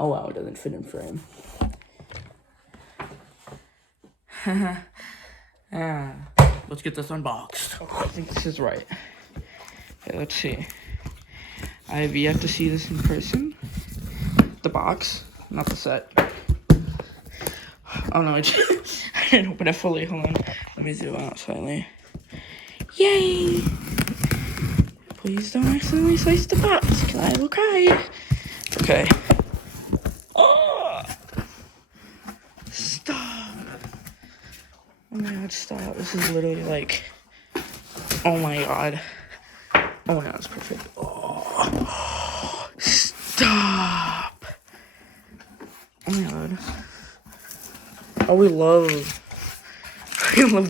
Oh wow, it doesn't fit in frame. Let's get this unboxed. Okay, I think this is right. Okay, let's see. I have yet to see this in person. The box, not the set. Oh no, I didn't open it fully. Hold on. Let me zoom out slightly. Yay! Please don't accidentally slice the box, because I will cry. Okay. Oh! Stop. Oh my god, stop. This is literally like... Oh my god. Oh my god, it's perfect. Oh. Stop. Oh my god. Oh, we love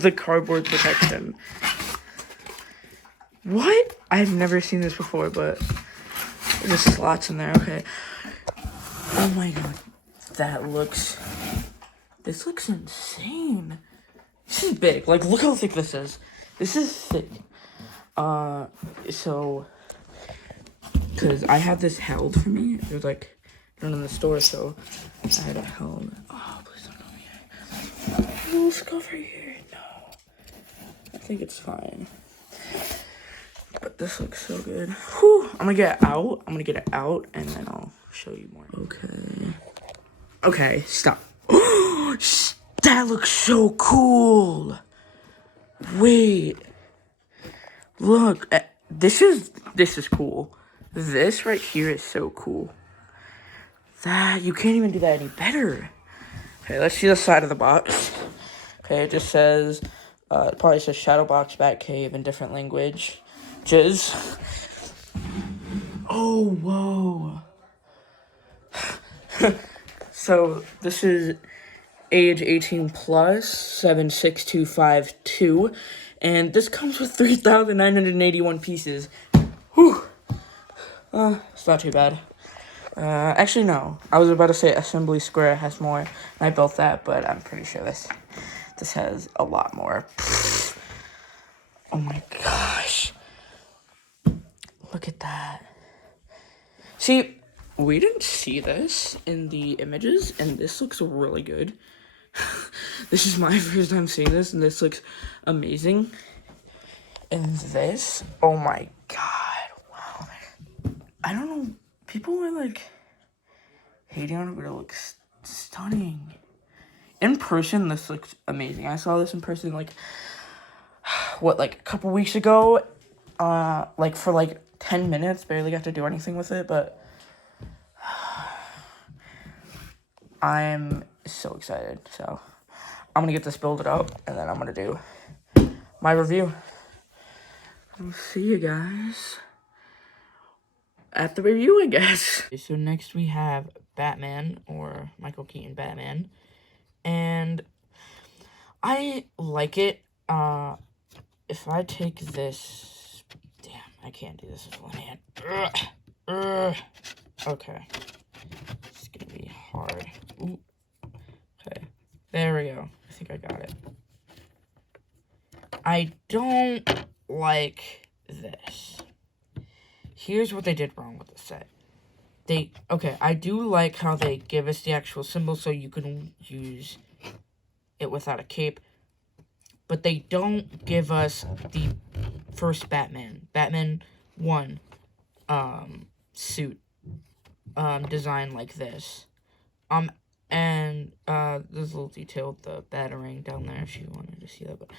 the cardboard protection. What? I've never seen this before, but there's slots in there. Okay. Oh my god. This looks insane. This is big. Like, look how thick this is. This is thick. So, because I had this held for me. It was like, not in the store, so I had it held. Oh, please don't go here. A little scuff right here. No. I think it's fine. But this looks so good. Whew. I'm gonna get it out, and then I'll show you more. Okay. Okay, stop. That looks so cool. Wait. Look. This is cool. This right here is so cool. You can't even do that any better. Okay, let's see the side of the box. Okay, it just says, it probably says Shadowbox Batcave in different languages. Oh, whoa. So, this is age 18 plus, 76252, and this comes with 3,981 pieces. Whew. It's not too bad. Actually, no. I was about to say Assembly Square has more, and I built that, but I'm pretty sure this has a lot more. Oh my gosh. Look at that. See, we didn't see this in the images, and this looks really good. This is my first time seeing this, and this looks amazing. And this, oh my god, wow. I don't know, people are like hating on it, but it looks stunning. In person, this looks amazing. I saw this in person like a couple weeks ago, like for like 10 minutes, barely got to do anything with it, but I'm so excited. So I'm gonna get this built up, and then I'm gonna do my review. I'll see you guys at the review, I guess. Okay, so next we have Batman, or Michael Keaton Batman, and I like it. If I take this, damn, I can't do this with one hand. Okay, it's gonna be hard. Ooh. Okay, there we go. I think I got it. I don't like this. Here's what they did wrong with the set. I do like how they give us the actual symbol so you can use it without a cape. But they don't give us the first Batman 1, suit, design like this. And, there's a little detail with the Batarang down there if you wanted to see that, but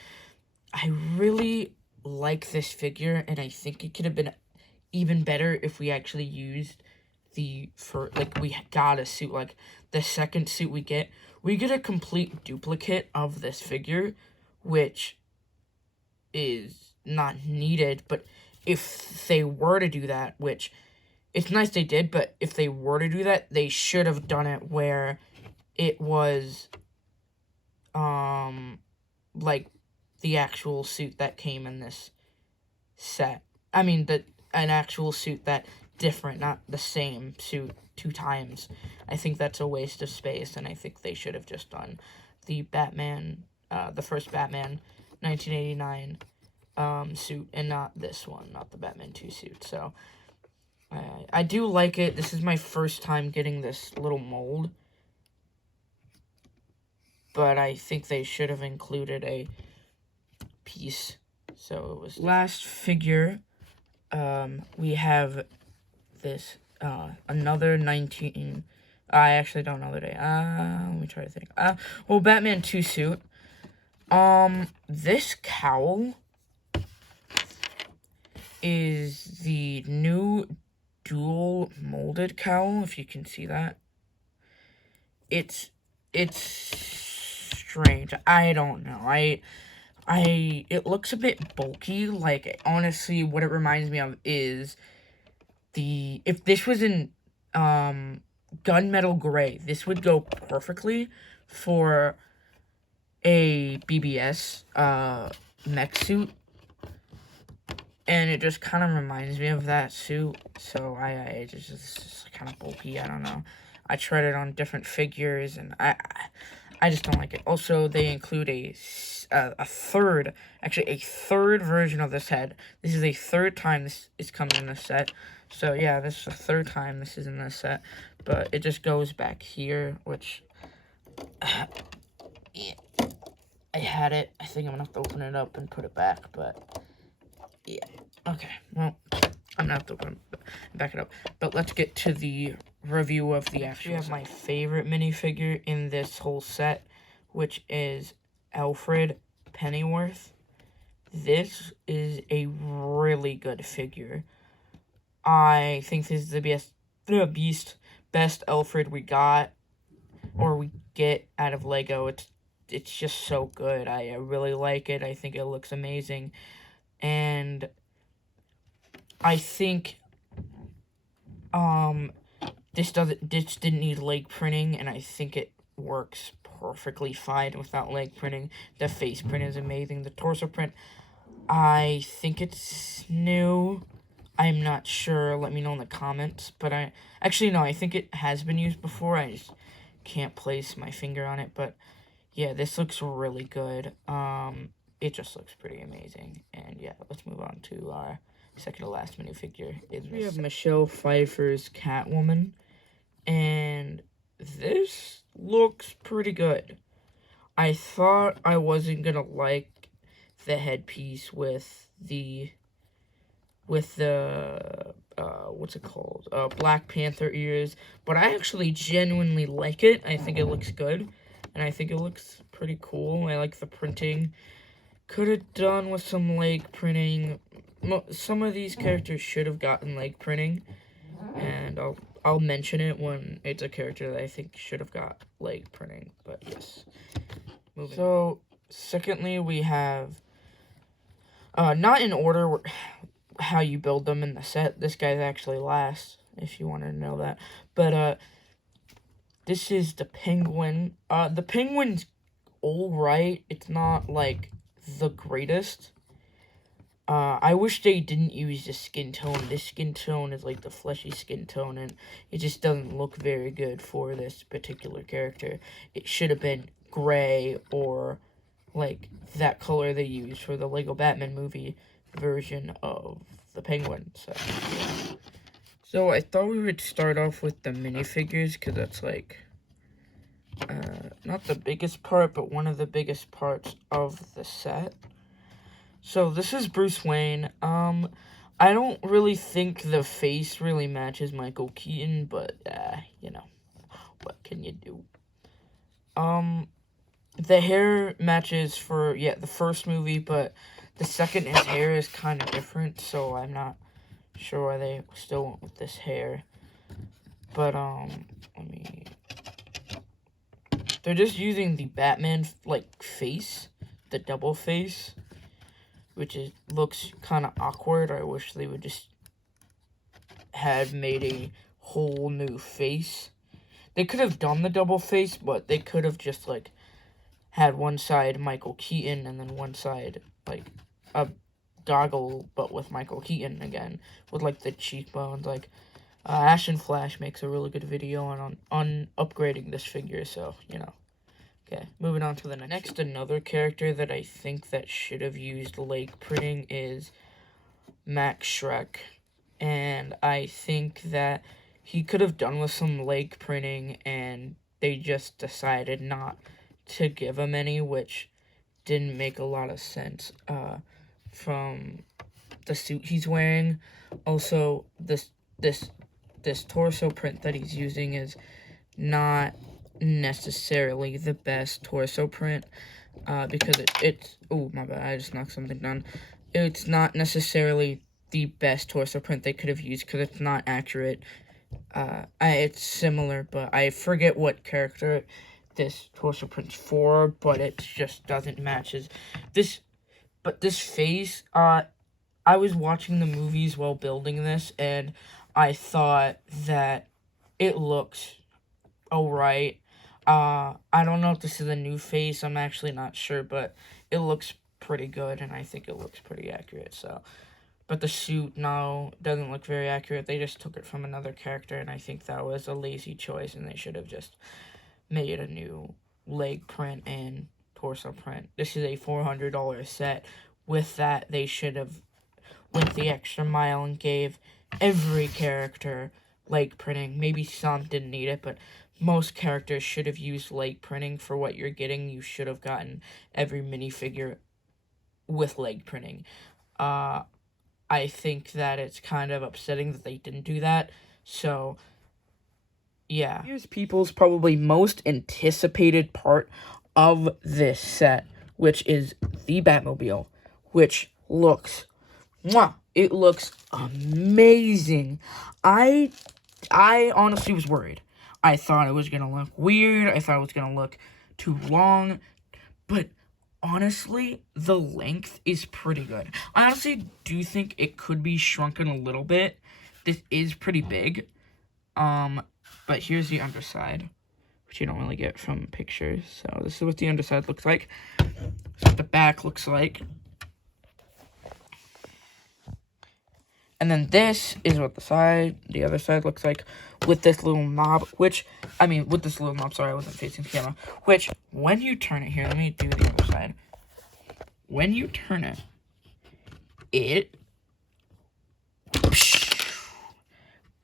I really like this figure, and I think it could have been even better if we actually used we got a suit, like, the second suit we get a complete duplicate of this figure, which is not needed, but if they were to do that, which, it's nice they did, but if they were to do that, they should have done it where it was, like, the actual suit that came in this set. I mean, an actual suit that different, not the same suit 2 times. I think that's a waste of space, and I think they should have just done the Batman, the first Batman 1989 suit, and not this one, not the Batman 2 suit. So I do like it. This is my first time getting this little mold. But I think they should have included a piece. So it was last figure. We have this another 19. I actually don't know the day. Let me try to think. Well, Batman 2 suit. This cowl is the new dual molded cowl, if you can see that. It's strange. I don't know. It looks a bit bulky. Like, honestly, what it reminds me of is if this was in gunmetal gray, this would go perfectly for a BBS mech suit. And it just kind of reminds me of that suit. So it's just kind of bulky. I don't know. I tried it on different figures, and I just don't like it. Also, they include a third version of this head. This is a third time this is coming in this set. So yeah, this is the third time this is in this set. But it just goes back here, which yeah, I had it. I think I'm gonna have to open it up and put it back, but yeah. Okay, well, I'm gonna have to back it up. But let's get to the review of the actual set. We have my favorite minifigure in this whole set, which is Alfred Pennyworth. This is a really good figure. I think this is the best Alfred we got, or we get out of Lego. It's just so good. I really like it. I think it looks amazing. And I think this didn't need leg printing, and I think it works perfectly fine without leg printing. The face print is amazing. The torso print, I think it's new. I'm not sure. Let me know in the comments. But I think it has been used before. I just can't place my finger on it. But yeah, this looks really good. It just looks pretty amazing. And yeah, let's move on to our second to last minifigure. We have Michelle Pfeiffer's Catwoman. And this looks pretty good. I thought I wasn't gonna like the headpiece with the what's it called? Black Panther ears, but I actually genuinely like it. I think it looks good, and I think it looks pretty cool. I like the printing. Could have done with some leg printing. Some of these characters should have gotten leg printing, and I'll mention it when it's a character that I think should have got leg printing. But yes, so secondly, we have not in order how you build them in the set. This guy's actually last, if you wanted to know that. But this is the Penguin. The Penguin's alright. It's not like the greatest. I wish they didn't use the skin tone. This skin tone is like the fleshy skin tone, and it just doesn't look very good for this particular character. It should have been gray, or like that color they used for the Lego Batman movie version of the Penguin. So yeah. So I thought we would start off with the minifigures, because that's like not the biggest part, but one of the biggest parts of the set. So this is Bruce Wayne. I don't really think the face really matches Michael Keaton, but you know, what can you do? The hair matches for the first movie, but the second his hair is kind of different, so I'm not sure why they still went with this hair. But they're just using the Batman like face, the double face, which looks kind of awkward. I wish they would just had made a whole new face. They could have done the double face, but they could have just like had one side Michael Keaton and then one side like a goggle, but with Michael Keaton again, with like the cheekbones. Like Ash and Flash makes a really good video on upgrading this figure, so you know. Okay, moving on to the next. Another character that I think that should have used leg printing is Max Shrek. and I think that he could have done with some leg printing, and they just decided not to give him any, which didn't make a lot of sense from the suit he's wearing. Also, this torso print that he's using is not necessarily the best torso print, because it's oh my bad, I just knocked something down. It's not necessarily the best torso print they could have used because it's not accurate. It's similar, but I forget what character this torso print's for, but it just doesn't match this. But this face, I was watching the movies while building this, and I thought that it looks alright. I don't know if this is a new face, I'm actually not sure, but it looks pretty good, and I think it looks pretty accurate, so. But the suit, no, doesn't look very accurate. They just took it from another character, and I think that was a lazy choice, and they should have just made a new leg print and torso print. This is a $400 set. With that, they should have went the extra mile and gave every character leg printing. Maybe some didn't need it, but most characters should have used leg printing for what you're getting. You should have gotten every minifigure with leg printing. I think that it's kind of upsetting that they didn't do that. So, yeah. Here's people's probably most anticipated part of this set, which is the Batmobile, which looks, it looks amazing. I honestly was worried. I thought it was going to look weird. I thought it was going to look too long. But honestly, the length is pretty good. I honestly do think it could be shrunken a little bit. This is pretty big. But here's the underside, which you don't really get from pictures. So this is what the underside looks like. This is what the back looks like. And then this is what the other side looks like with this little knob, sorry, I wasn't facing the camera, which, when you turn it here, let me do the other side. When you turn it, it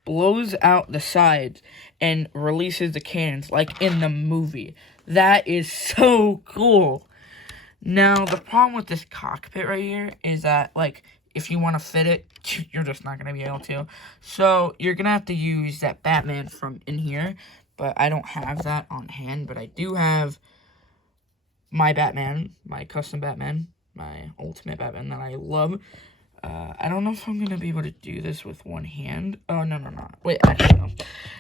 blows out the sides and releases the cannons, like in the movie. That is so cool. Now, the problem with this cockpit right here is that, like, if you want to fit it, you're just not going to be able to. So, you're going to have to use that Batman from in here. But I don't have that on hand. But I do have my Batman, my custom Batman, my ultimate Batman that I love. I don't know if I'm going to be able to do this with one hand. Oh, no. Wait, actually, no.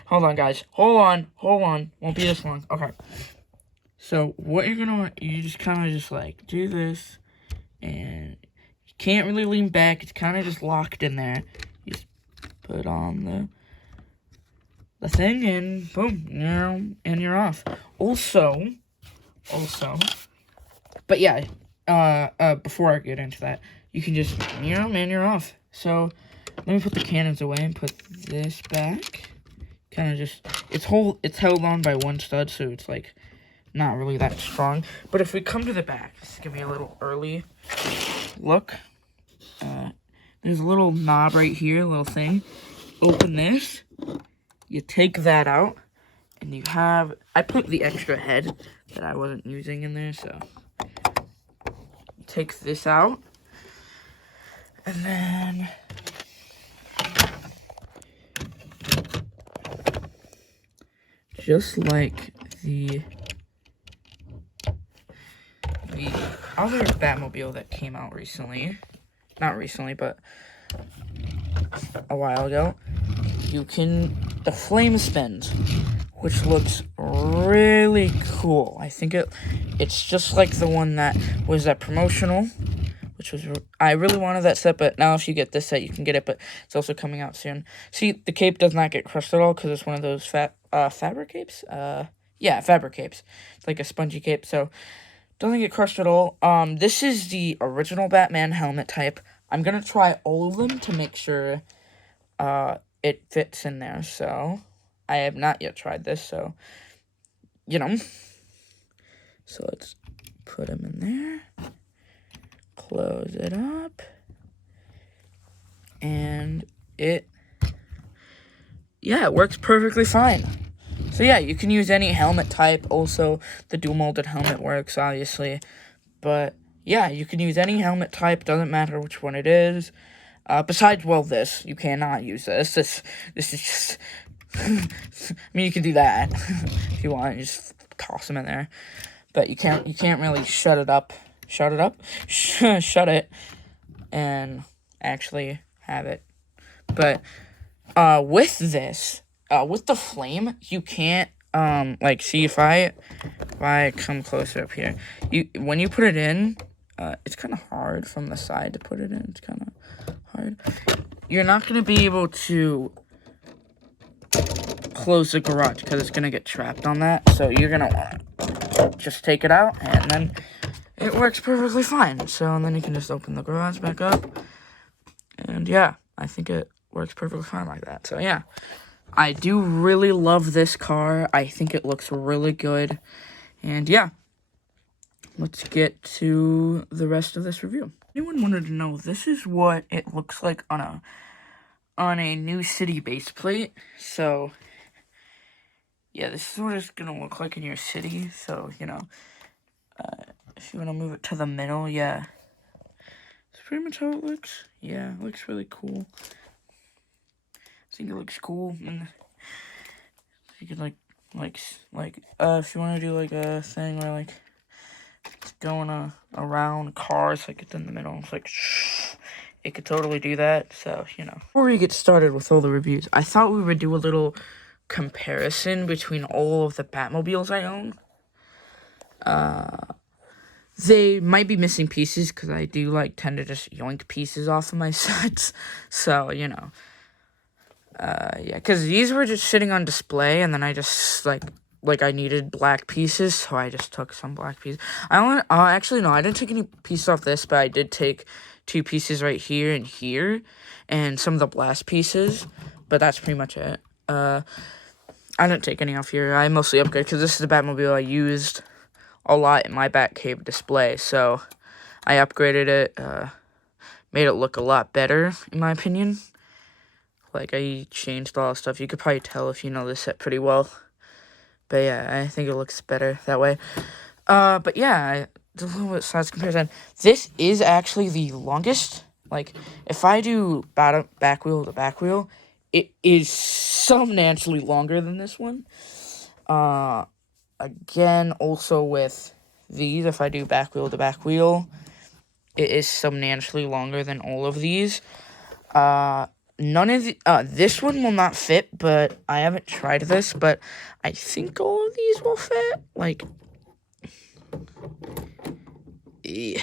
Hold on, guys. Hold on. Won't be this long. Okay. So, what you're going to want, you just kind of just, like, do this. And you can't really lean back. It's kind of just locked in there. You just put on the thing, and boom, and you're off. Also, but yeah, before I get into that, you can just, and you're off. So, let me put the cannons away and put this back. Kind of just, it's held on by one stud, so it's, like, not really that strong. But if we come to the back, just give me a little early look. There's a little knob right here, a little thing. Open this. You take that out. And you have, I put the extra head that I wasn't using in there, so. Take this out. And then just like the other Batmobile that came out recently, not recently, but a while ago, the flame spins, which looks really cool. I think it's just like the one that was that promotional, which was, I really wanted that set, but now if you get this set, you can get it, but it's also coming out soon. See, the cape does not get crushed at all, because it's one of those fabric capes? Yeah, fabric capes. It's like a spongy cape, so doesn't get crushed at all. This is the original Batman helmet type. I'm gonna try all of them to make sure, it fits in there, so I have not yet tried this, so, so let's put them in there, close it up, and it works perfectly fine. So yeah, you can use any helmet type. Also, the dual molded helmet works, obviously. But yeah, you can use any helmet type. Doesn't matter which one it is. Besides, well, this. You cannot use this. This is just... I mean, you can do that if you want. You just toss them in there. But you can't really shut it up. Shut it. And actually have it. But with this, with the flame, you can't, like, see if I come closer up here, when you put it in, it's kind of hard from the side to put it in. It's kind of hard. You're not going to be able to close the garage because it's going to get trapped on that. So you're going to want to just take it out, and then it works perfectly fine. So, and then you can just open the garage back up. And yeah, I think it works perfectly fine like that. So yeah, I do really love this car. I think it looks really good. And yeah, let's get to the rest of this review. Anyone wanted to know, this is what it looks like on a new city base plate. So yeah, this is what it's gonna look like in your city. So, you know, if you want to move it to the middle, yeah, that's pretty much how it looks. Yeah, it looks really cool. I think it looks cool. And you could like if you want to do like a thing where like it's going around cars, like it's in the middle, it's like it could totally do that. So, you know, before we get started with all the reviews, I thought we would do a little comparison between all of the Batmobiles I own. They might be missing pieces because I do tend to just yoink pieces off of my sets. So, you know, yeah, because these were just sitting on display, and then I just I needed black pieces, so I just took some black pieces. Actually, no, I didn't take any pieces off this, but I did take 2 pieces right here and here, and some of the blast pieces, but that's pretty much it. I didn't take any off here. I mostly upgraded, because this is the Batmobile I used a lot in my Batcave display, so I upgraded it, made it look a lot better, in my opinion. Like, I changed a lot of stuff. You could probably tell if you know this set pretty well. But yeah, I think it looks better that way. But yeah, a little bit size comparison. This is actually the longest. Like, if I do back wheel to back wheel, it is substantially longer than this one. Again, also with these, if I do back wheel to back wheel, it is substantially longer than all of these. None of the, this one will not fit, but I haven't tried this, but I think all of these will fit. Like, it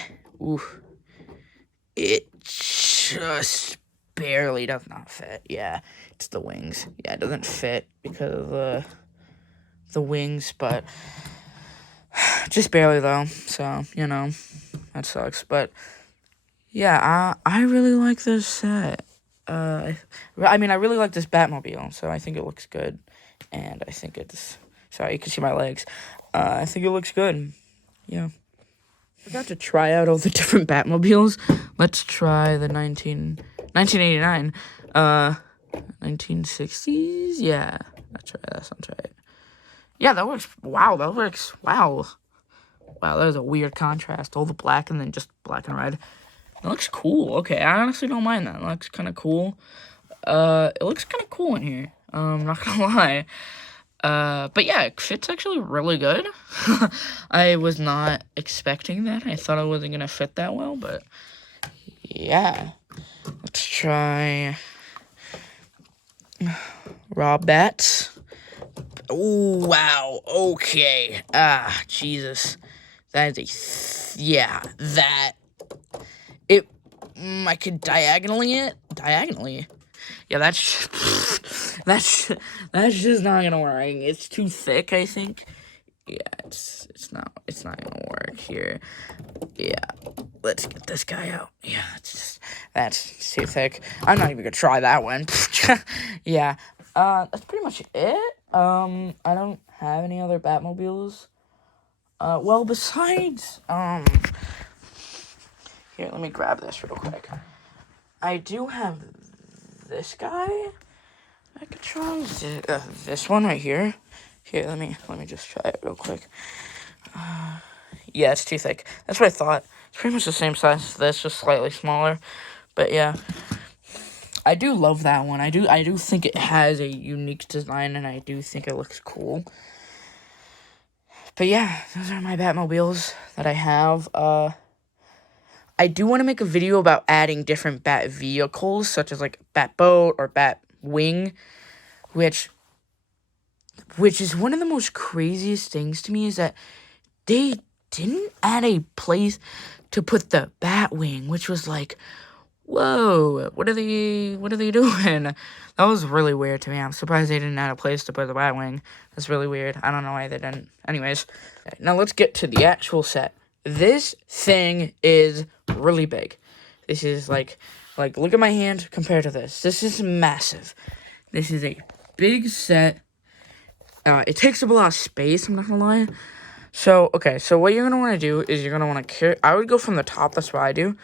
just barely does not fit. Yeah, it's the wings. Yeah, it doesn't fit because of the wings, but just barely though. So, you know, that sucks. But yeah, I really like this set. I mean, I really like this Batmobile, so I think it looks good, and I think it's, sorry, you can see my legs, I think it looks good, yeah. I forgot to try out all the different Batmobiles. Let's try the 1989, 1960s, yeah, that sounds right. Yeah, that works, wow, wow, that was a weird contrast, all the black and then just black and red. It looks cool. Okay, I honestly don't mind that. It looks kind of cool. It looks kind of cool in here. I'm not gonna lie. But yeah, it fits actually really good. I was not expecting that. I thought it wasn't gonna fit that well, but yeah. Let's try raw bats. Oh, wow. Okay. Jesus. That is yeah, that... I could diagonally. Yeah, that's just not gonna work. It's too thick, I think. Yeah, it's not gonna work here. Yeah, let's get this guy out. Yeah, that's too thick. I'm not even gonna try that one. Yeah, that's pretty much it. I don't have any other Batmobiles. Well, besides, here, let me grab this real quick. I do have this guy. I could try this one right here. Here, let me just try it real quick. Yeah, it's too thick. That's what I thought. It's pretty much the same size as this, just slightly smaller. But yeah, I do love that one. I do think it has a unique design, and I do think it looks cool. But yeah, those are my Batmobiles that I have. I do want to make a video about adding different Bat vehicles, such as like Bat Boat or Bat Wing, which is one of the most craziest things to me, is that they didn't add a place to put the Batwing, which was like, whoa, what are they doing? That was really weird to me. I'm surprised they didn't add a place to put the Batwing. That's really weird. I don't know why they didn't. Anyways, now let's get to the actual set. This thing is really big. This is like look at my hand compared to this. This is massive. This is a big set. It takes up a lot of space, I'm not gonna lie. So, okay, so what you're gonna want to do is you're gonna want to carry. I would go from the top. That's what I do,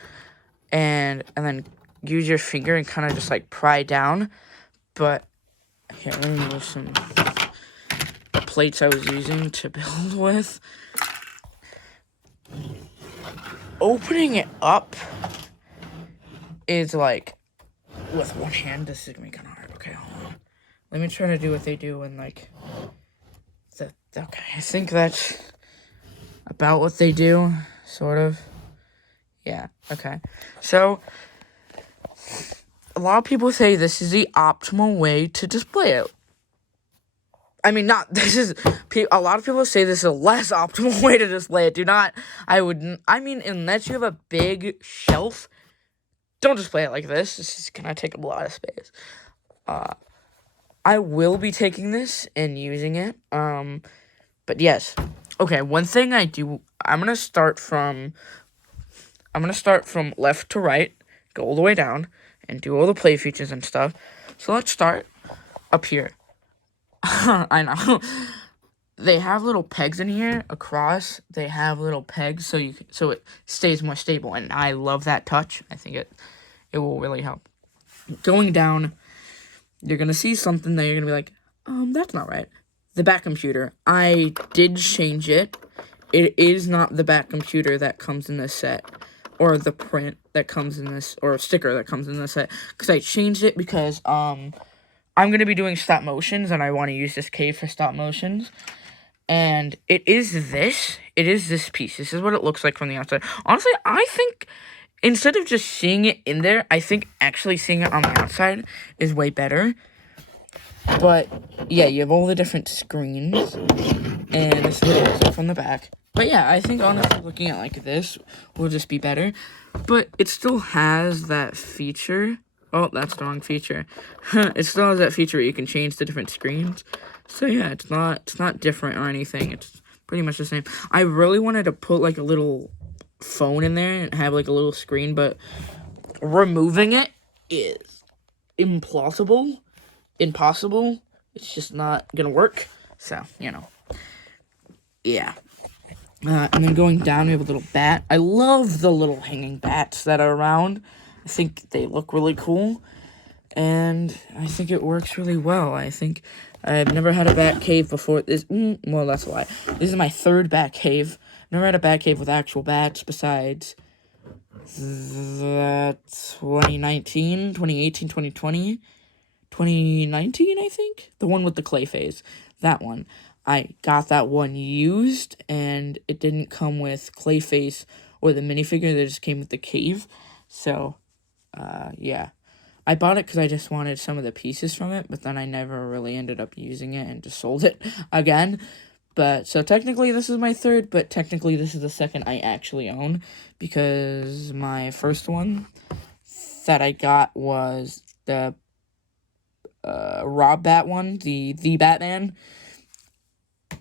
and then use your finger and kind of just like pry down. But here, let me move some plates I was using to build with. Opening it up is like with one hand. This is gonna be kind of hard. Okay, hold on. Let me try to do what they do in like the. Okay, I think that's about what they do, sort of. Yeah, okay. So, a lot of people say this is the optimal way to display it. I mean, not, this is, a lot of people say this is a less optimal way to display it. I mean, unless you have a big shelf, don't display it like this. This is gonna take up a lot of space. I will be taking this and using it, but yes. Okay, one thing I'm gonna start from left to right, go all the way down, and do all the play features and stuff. So let's start up here. I know. They have little pegs in here across. They have little pegs so it stays more stable, and I love that touch. I think it will really help. Going down, you're gonna see something that you're gonna be like, that's not right. The back computer. I did change it. It is not the back computer that comes in this set, or the print that comes in this, or a sticker that comes in this set, because I changed it because I'm gonna be doing stop motions, and I want to use this cave for stop motions. And it is this piece. This is what it looks like from the outside. Honestly, I think instead of just seeing it in there, I think actually seeing it on the outside is way better. But yeah, you have all the different screens, and this is what it looks like from the back. But yeah, I think honestly looking at like this will just be better. But it still has that feature. Oh, that's the wrong feature. It still has that feature where you can change the different screens. So yeah, it's not different or anything. It's pretty much the same. I really wanted to put like a little phone in there and have like a little screen, but removing it is impossible. It's just not gonna work. So, yeah. And then going down, we have a little bat. I love the little hanging bats that are around. I think they look really cool, and I think it works really well. I think I've never had a Batcave before. Well, that's why. This is my third Batcave. Never had a Batcave with actual bats besides the 2019, 2018, 2020, 2019, I think? The one with the clay phase. That one. I got that one used, and it didn't come with Clayface or the minifigure. They just came with the cave. So, yeah. I bought it because I just wanted some of the pieces from it, but then I never really ended up using it and just sold it again. But, so technically this is my third, but technically this is the second I actually own, because my first one that I got was the Rob Bat one, the Batman.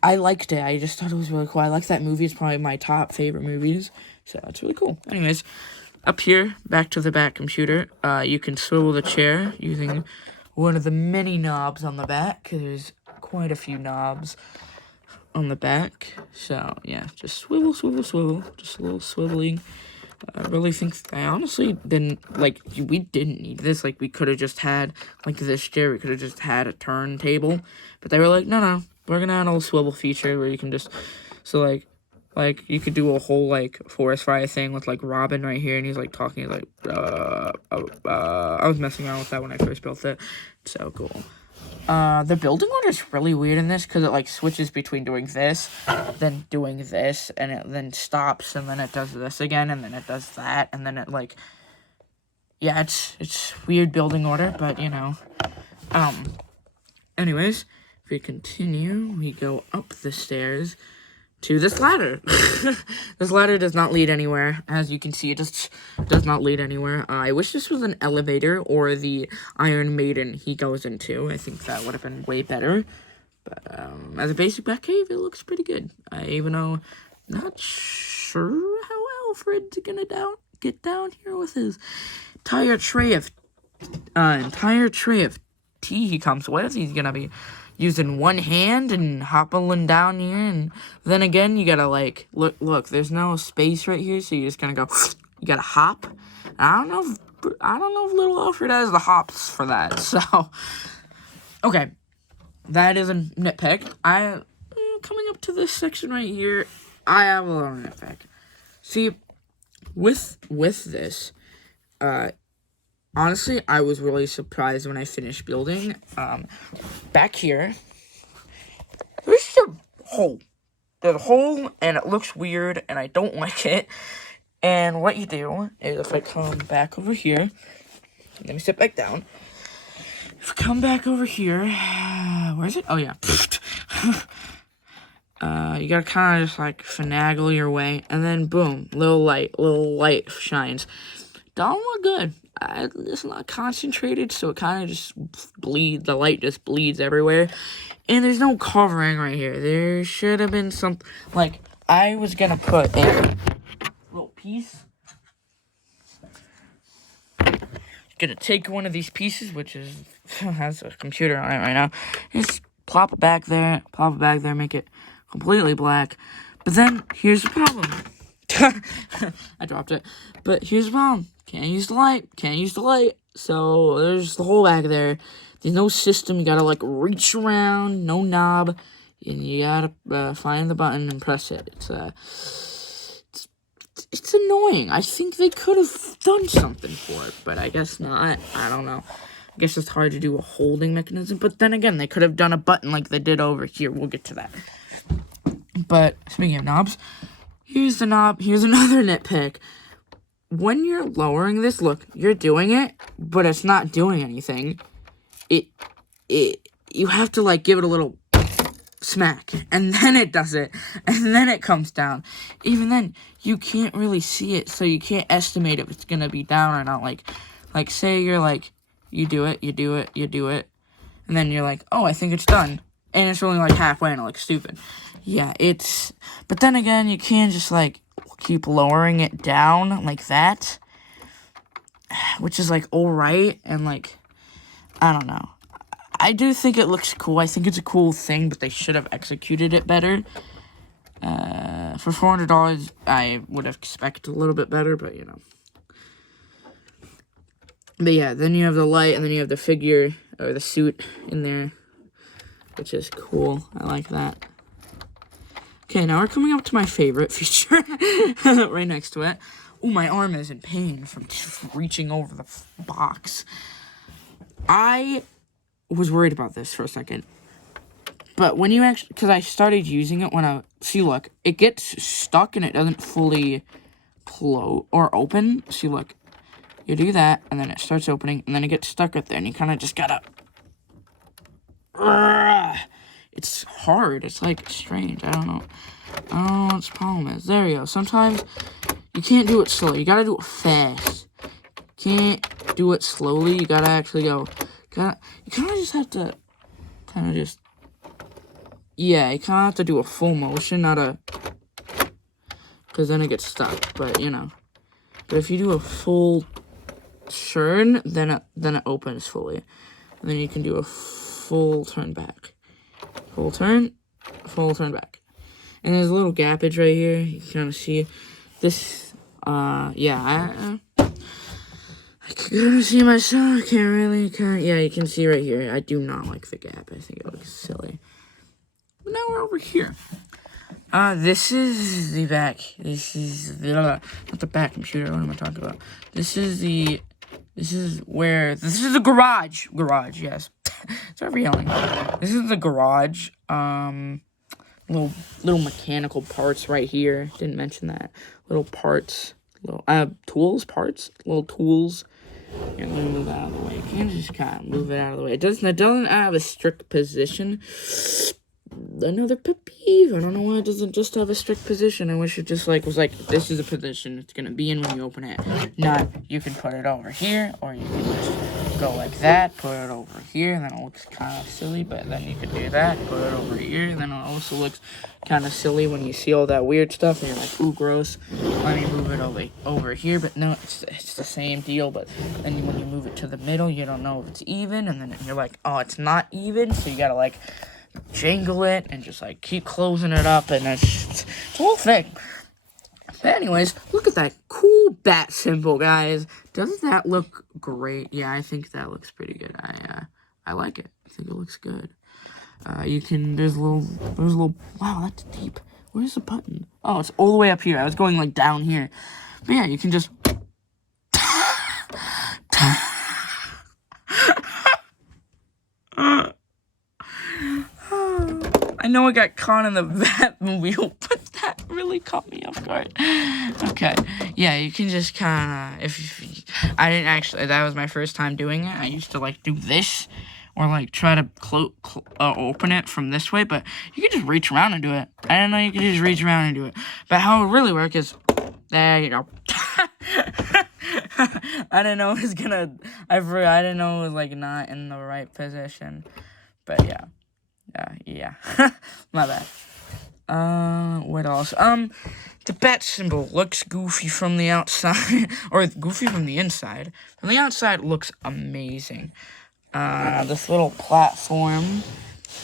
I liked it. I just thought it was really cool. I like that movie. It's probably my top favorite movies. So it's really cool. Anyways, up here, back to the Bat computer. You can swivel the chair using one of the many knobs on the back, because there's quite a few knobs on the back. So, yeah, just swivel, swivel, swivel. Just a little swiveling. I really think, I honestly didn't, like, we didn't need this. Like, we could have just had, like, this chair. We could have just had a turntable. But they were like, no, we're gonna add a little swivel feature where you can just, so, like, you could do a whole, like, forest fire thing with, like, Robin right here, and he's, like, talking, he's like, I was messing around with that when I first built it. So cool. The building order is really weird in this, because it, like, switches between doing this, then doing this, and it then stops, and then it does this again, and then it does that, and then it, like, yeah, it's weird building order, but, you know, anyways, if we continue, we go up the stairs to this ladder. This ladder does not lead anywhere. As you can see, it just does not lead anywhere. I wish this was an elevator or the Iron Maiden he goes into. I think that would have been way better. But as a basic Batcave, it looks pretty good. Even though not sure how Alfred's gonna get down here with his entire tray of tea he comes with. He's gonna be using one hand and hopping down here, and then again, you gotta, like, look, there's no space right here, so you're just gonna go, you gotta hop. And I don't know if little Alfred has the hops for that, so, okay, that is a nitpick. Coming up to this section right here, I have a little nitpick. See, with this, honestly, I was really surprised when I finished building. Back here, there's a hole. There's a hole, and it looks weird, and I don't like it. And what you do is, if I come back over here, let me sit back down. If I come back over here, where is it? Oh, yeah. You gotta kind of just, like, finagle your way, and then, boom, little light shines. Don't look good. It's not concentrated, so it kind of just bleeds. The light just bleeds everywhere. And there's no covering right here. There should have been some, like, I was gonna put a little piece. Gonna take one of these pieces, which has a computer on it right now. Just plop it back there, make it completely black. But then, here's the problem. I dropped it. But here's the problem. Can't use the light. So, there's the hole back there. There's no system. You gotta, like, reach around. No knob. And you gotta find the button and press it. It's annoying. I think they could have done something for it. But I guess not. I don't know. I guess it's hard to do a holding mechanism. But then again, they could have done a button like they did over here. We'll get to that. But, speaking of knobs, here's the knob. Here's another nitpick. When you're lowering this, look, you're doing it, but it's not doing anything. You have to, like, give it a little smack, and then it does it, and then it comes down. Even then, you can't really see it, so you can't estimate if it's gonna be down or not. Like, say you're, like, you do it, and then you're like, oh, I think it's done, and it's only, like, halfway, and it looks stupid. Yeah, but then again, you can't just, like, keep lowering it down like that, which is, like, alright, and, like, I don't know. I do think it looks cool. I think it's a cool thing, but they should have executed it better. For $400, I would have expected a little bit better, but, you know. But, yeah, then you have the light, and then you have the figure, or the suit in there, which is cool. I like that. Okay, now we're coming up to my favorite feature, right next to it. Oh, my arm is in pain from reaching over the box. I was worried about this for a second. But when you actually, because I started using it when see, look, it gets stuck and it doesn't fully close or open. See, look, you do that, and then it starts opening, and then it gets stuck right there, and you kind of just gotta, it's hard. It's, like, strange. I don't know what the problem is. There you go. Sometimes you can't do it slow. You gotta do it fast. You can't do it slowly. You gotta actually go. You kind of just have to yeah, you kind of have to do a full motion, because then it gets stuck, but, you know. But if you do a full turn, then it opens fully. And then you can do a full turn back. Full turn back. And there's a little gappage right here. You can kind of see this. Yeah, I can see myself, yeah, you can see right here, I do not like the gap, I think it looks silly. But now we're over here. This is the back, not the back computer, what am I talking about? This is the garage, yes. Sorry for yelling. This is the garage, little mechanical parts right here, didn't mention that, little parts, little, little tools. Here, let me move it out of the way. You can just kind of move it out of the way. It doesn't have a strict position. Another pet peeve. I don't know why it doesn't just have a strict position. I wish it just was like this is a position it's gonna be in when you open it. Not you can put it over here, or you can just go like that, put it over here, and then it looks kind of silly. But then you could do that, put it over here, and then it also looks kind of silly when you see all that weird stuff, and you're like, ooh, gross. Let me move it over here. But no, it's the same deal. But then when you move it to the middle, you don't know if it's even, and then you're like, oh, it's not even, so you gotta jangle it and just keep closing it up, and it's a whole thing. But anyways, look at that cool bat symbol, guys. Doesn't that look great? Yeah, I think that looks pretty good. I like it. I think it looks good. There's a little, wow, that's deep. Where's the button? Oh, it's all the way up here. I was going down here. But yeah, you can just I know I got caught in the Batmobile, but that really caught me off guard. Okay, yeah, you can just kind of, I didn't actually, that was my first time doing it. I used to do this, or try to open it from this way, but you can just reach around and do it. I didn't know you could just reach around and do it. But how it really works is, there you go. I didn't know it was gonna, I didn't know it was not in the right position, but yeah. Yeah. My bad. What else? The bat symbol looks goofy from the outside, or goofy from the inside. From the outside, it looks amazing. This little platform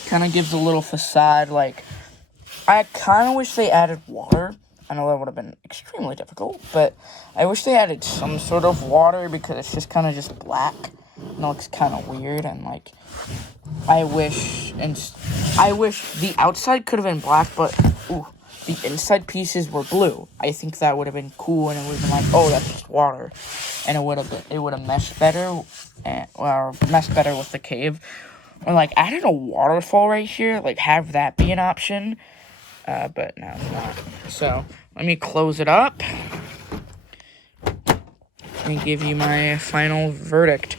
kind of gives a little facade, I kind of wish they added water. I know that would have been extremely difficult, but I wish they added some sort of water, because it's just kind of just black, and it looks kind of weird, and I wish the outside could have been black, but the inside pieces were blue. I think that would have been cool, and it would have been oh, that's just water, and it would have meshed better, meshed better with the cave, or added a waterfall right here, have that be an option, but no, it's not. So let me close it up. Let me give you my final verdict.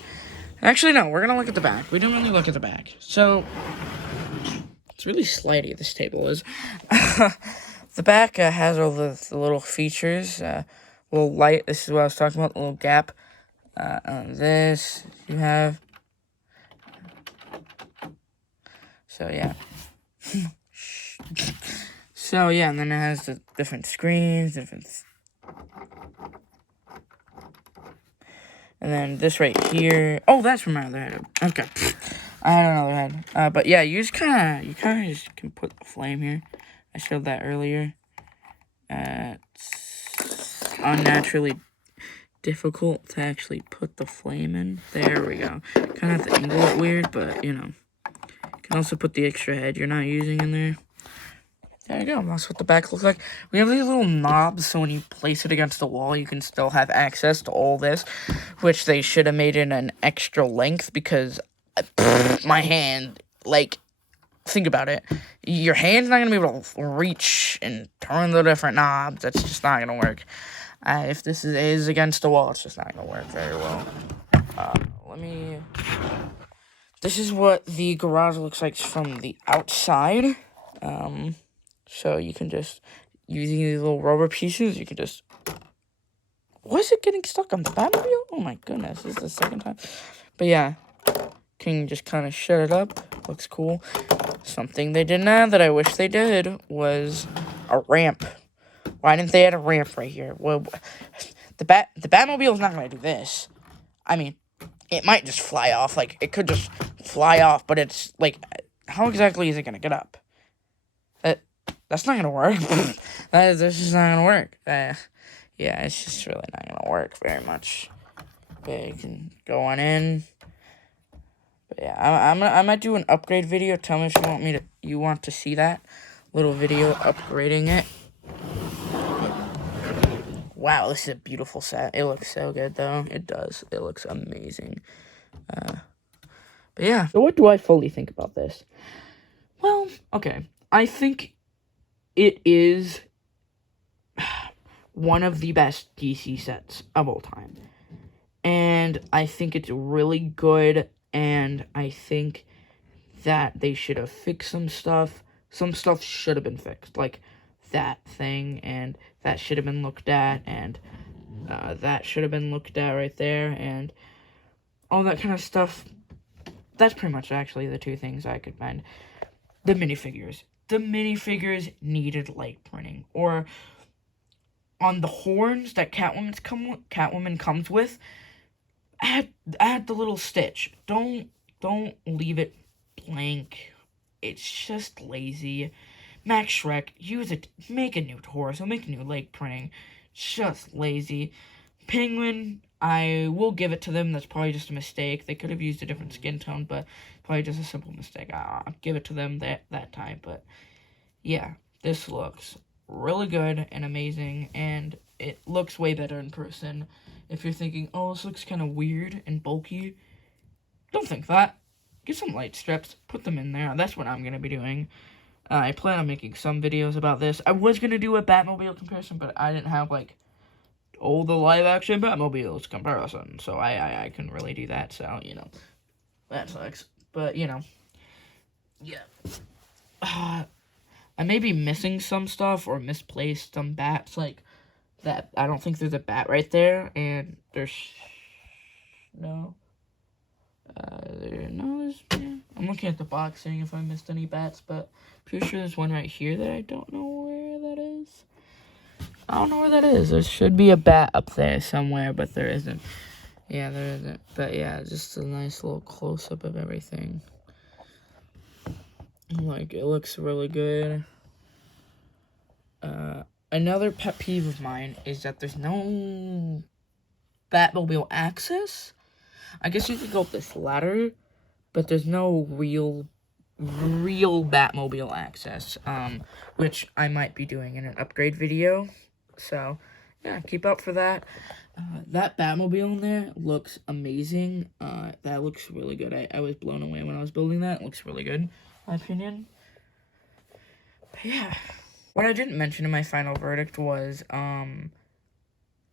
Actually, no, we're gonna look at the back. We didn't really look at the back. So, it's really slidey, this table is. The back has all the little features. Little light, this is what I was talking about, the little gap. On this, you have. So, yeah. So, yeah, and then it has the different screens, and then this right here. Oh, that's from my other head. Okay. I had another head. But yeah, you kind of just can put the flame here. I showed that earlier. It's unnaturally difficult to actually put the flame in. There we go. Kind of have to angle it weird, but you know. You can also put the extra head you're not using in there. There you go, that's what the back looks like. We have these little knobs, so when you place it against the wall, you can still have access to all this, which they should have made it an extra length, because my hand, think about it. Your hand's not going to be able to reach and turn the different knobs. That's just not going to work. If this is against the wall, it's just not going to work very well. This is what the garage looks like from the outside. So you can just, using these little rubber pieces, you can just, why is it getting stuck on the Batmobile? Oh my goodness, this is the second time. But yeah, can just kind of shut it up, looks cool. Something they didn't add that I wish they did was a ramp. Why didn't they add a ramp right here? Well, the Batmobile's not going to do this. I mean, it might just fly off, it could just fly off, but it's, how exactly is it going to get up? That's not gonna work. That's just not gonna work. yeah, it's just really not gonna work very much. Okay, you can go on in. But yeah, I might do an upgrade video. Tell me if you want to see that little video upgrading it. Wow, this is a beautiful set. It looks so good though. It does. It looks amazing. But yeah, so what do I fully think about this? Well, okay. I think it is one of the best DC sets of all time. And I think it's really good, and I think that they should have fixed some stuff. Some stuff should have been fixed, like that thing, and that should have been looked at, and that should have been looked at right there, and all that kind of stuff. That's pretty much actually the two things I could find. The minifigures. The minifigures needed light printing, or on the horns that Catwoman comes with, add the little stitch. Don't leave it blank. It's just lazy. Max Shrek, use it. Make a new torso. Make a new leg printing. Just lazy. Penguin, I will give it to them. That's probably just a mistake. They could have used a different skin tone, but probably just a simple mistake. I'll give it to them that time. But yeah, this looks really good and amazing, and it looks way better in person. If you're thinking, oh, this looks kind of weird and bulky, don't think that. Get some light strips, put them in there. That's what I'm going to be doing. I plan on making some videos about this. I was going to do a Batmobile comparison, but I didn't have, like, all the live-action Batmobiles comparison. So I couldn't really do that, so, you know, that sucks. But, you know, yeah. I may be missing some stuff or misplaced some bats, like that. I don't think there's a bat right there, and there's no. Yeah. I'm looking at the box, seeing if I missed any bats, but pretty sure there's one right here that I don't know where that is. I don't know where that is. There should be a bat up there somewhere, but there isn't. Yeah, there isn't. But yeah, just a nice little close-up of everything. Like, it looks really good. Another pet peeve of mine is that there's no Batmobile access. I guess you could go up this ladder, but there's no real Batmobile access, which I might be doing in an upgrade video. So, yeah, keep up for that. That Batmobile in there looks amazing. That looks really good. I was blown away when I was building that. It looks really good, in my opinion. But yeah. What I didn't mention in my final verdict was,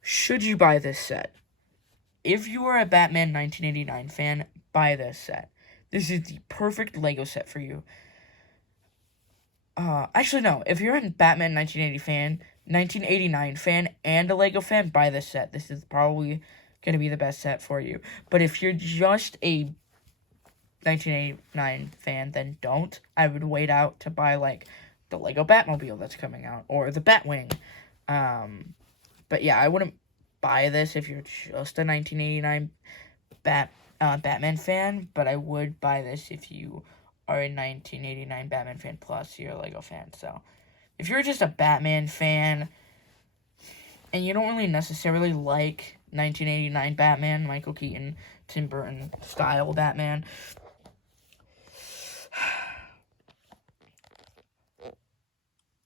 should you buy this set? If you are a Batman 1989 fan, buy this set. This is the perfect Lego set for you. Actually, no. If you're a Batman 1989 fan and a Lego fan, buy this set. This is probably going to be the best set for you. But if you're just a 1989 fan, then don't. I would wait out to buy, like, the Lego Batmobile that's coming out, or the Batwing. But yeah, I wouldn't buy this if you're just a 1989 Batman fan, but I would buy this if you are a 1989 Batman fan plus you're a Lego fan. So if you're just a Batman fan and you don't really necessarily like 1989 Batman, Michael Keaton, Tim Burton style Batman,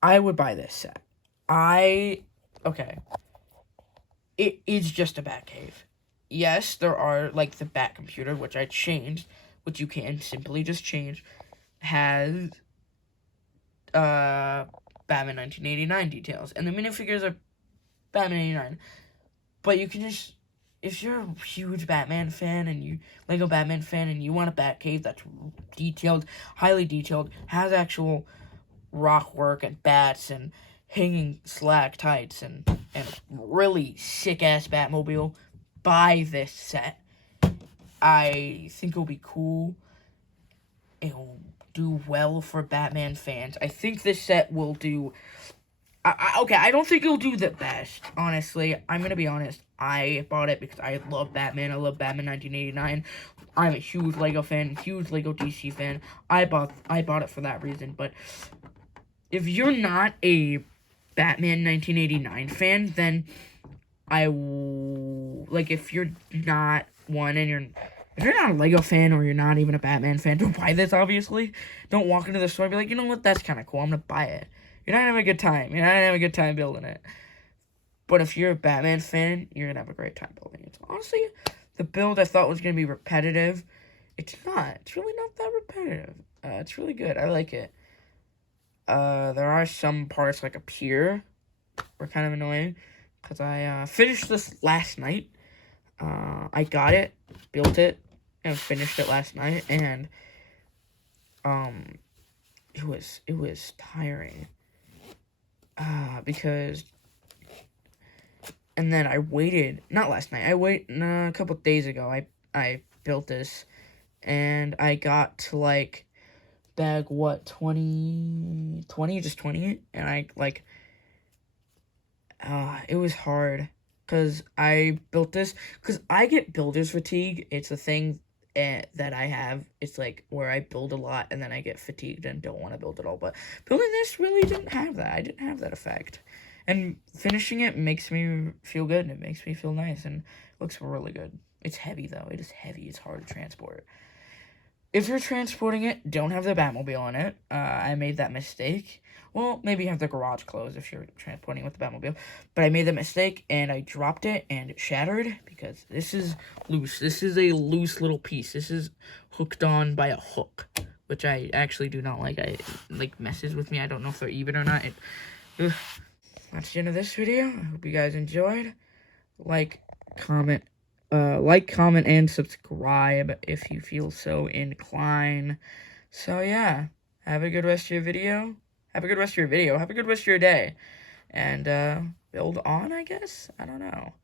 I would buy this set. Okay. It is just a Batcave. Yes, there are, like, the Bat computer, which I changed, which you can simply just change, has, Batman 1989 details. And the minifigures are Batman 89. But you can just, if you're a huge Batman fan and Lego Batman fan, and you want a Batcave that's detailed, highly detailed, has actual rock work and bats and hanging stalactites and really sick-ass Batmobile, buy this set. I think it'll be cool. It'll do well for Batman fans. I think this set will do... Okay, I don't think it'll do the best, honestly. I'm gonna be honest. I bought it because I love Batman. I love Batman 1989. I'm a huge Lego fan, huge Lego DC fan. I bought it for that reason, but if you're not a Batman 1989 fan, then like, if you're not one and if you're not a Lego fan or you're not even a Batman fan, don't buy this, obviously. Don't walk into the store and be like, you know what, that's kind of cool, I'm going to buy it. You're not going to have a good time. You're not going to have a good time building it. But if you're a Batman fan, you're going to have a great time building it. So honestly, the build I thought was going to be repetitive. It's not. It's really not that repetitive. It's really good. I like it. There are some parts, like up here, were kind of annoying. Because I finished this last night. I got it, built it, and finished it last night, and it was tiring. Because, and then I waited, not last night, a couple days ago, I built this, and I got to, like, bag, what, 20, just 20, and I, like, it was hard, because I built this, because I get builder's fatigue. It's a thing that I have. It's, like, where I build a lot, and then I get fatigued and don't want to build at all, but building this really didn't have that. I didn't have that effect, and finishing it makes me feel good, and it makes me feel nice, and it looks really good. It's heavy, though. It is heavy. It's hard to transport. If you're transporting it, don't have the Batmobile on it. I made that mistake. Well, maybe you have the garage closed if you're transporting with the Batmobile. But I made that mistake, and I dropped it, and it shattered, because this is loose. This is a loose little piece. This is hooked on by a hook, which I actually do not like. Like, messes with me. I don't know if they're even or not. That's the end of this video. I hope you guys enjoyed. Like, comment, and subscribe if you feel so inclined. So, yeah. Have a good rest of your video. Have a good rest of your day. And, build on, I guess? I don't know.